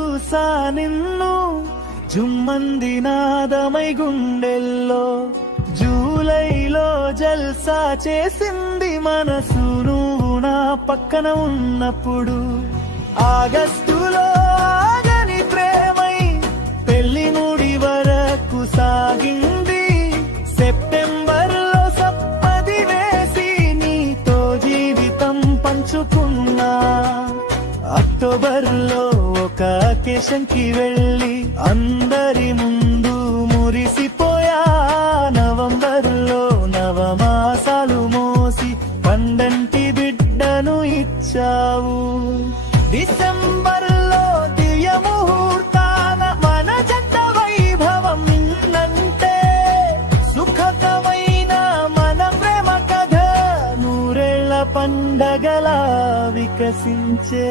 చూసా నిన్ను జుమ్మంది నాదమై గుండెల్లో జూలైలో జల్సా చేసింది మనసు నువ్వు నా పక్కన ఉన్నప్పుడు ఆగస్టులో ఆగని ప్రేమై పెళ్లి ముడి వరకు సాగింది సెప్టెంబర్లో సప్పది వేసి నీతో జీవితం పంచుకున్నా అక్టోబర్లో ఒక అకేషన్కి వెళ్ళి అందరి ముందు మురిసిపోయా నవంబర్లో నవమాసాలు మోసి పండంటి బిడ్డను ఇచ్చావు డిసెంబర్లో దివ్య ముహూర్తాన మన జంట వైభవం నిన్నంటే సుఖకమైన మన ప్రేమ కథ నూరేళ్ల పండగలా వికసించే